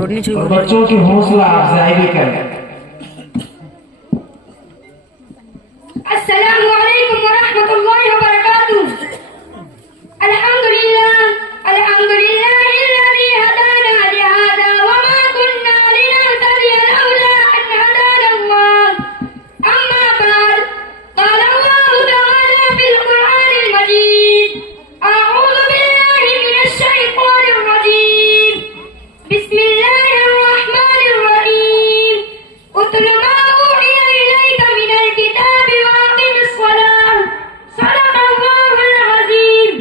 اور بچوں کی حوصلہ افزائی بھی کریں. السلام علیکم ورحمۃ اللہ وبرکاتہ. الحمد للہ الذی ہدانا لہذا وما كنا لنهتدی لولا ان ہدانا اللہ. اما بعد قال اللہ تعالی فی القرآن المجید اعوذ باللہ من الشیطان الرجیم بسم اللہ الرحمن الرحیم اتل ما اوحی الیک من الکتاب واقم الصلاة صدق اللہ العظیم.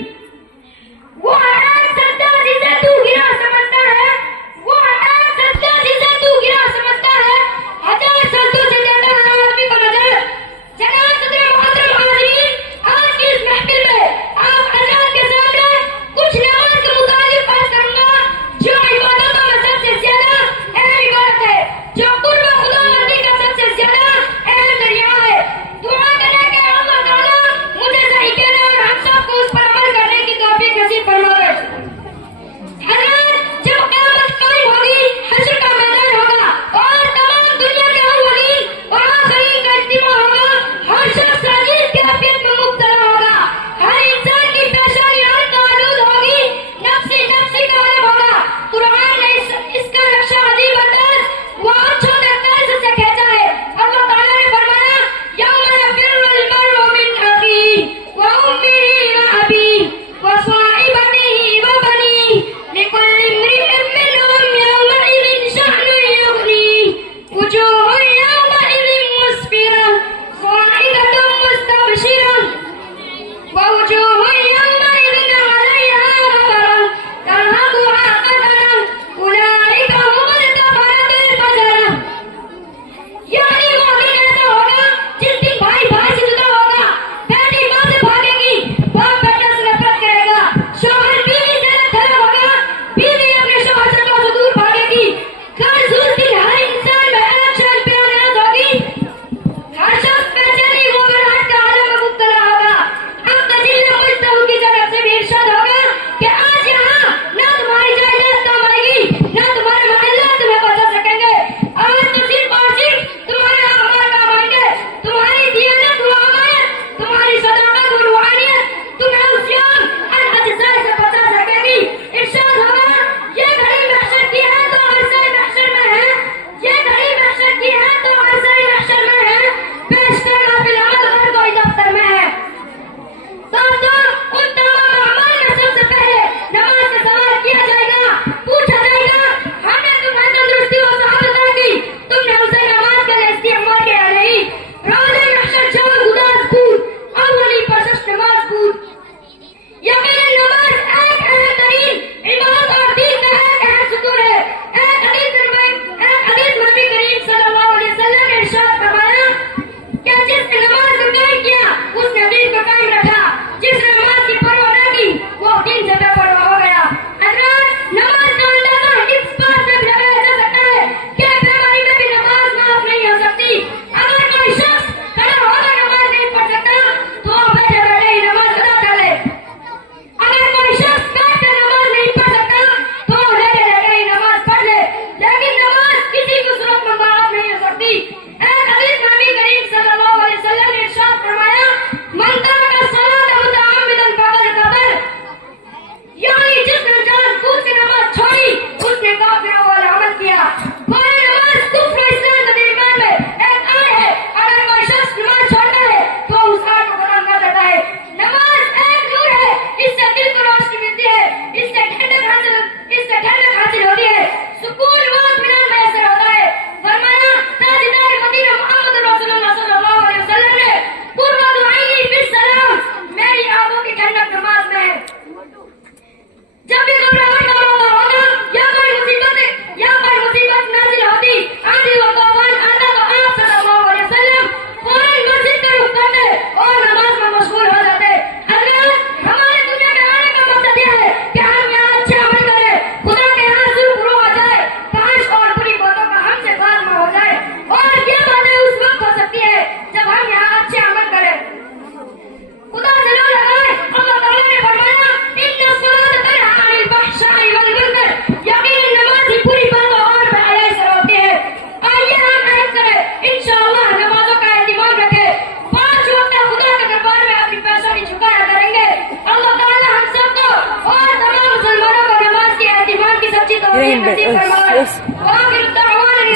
سالم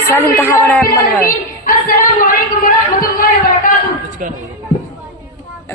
سالم تحابنا يا من السلام علیکم ورحمۃ اللہ وبرکاتہ.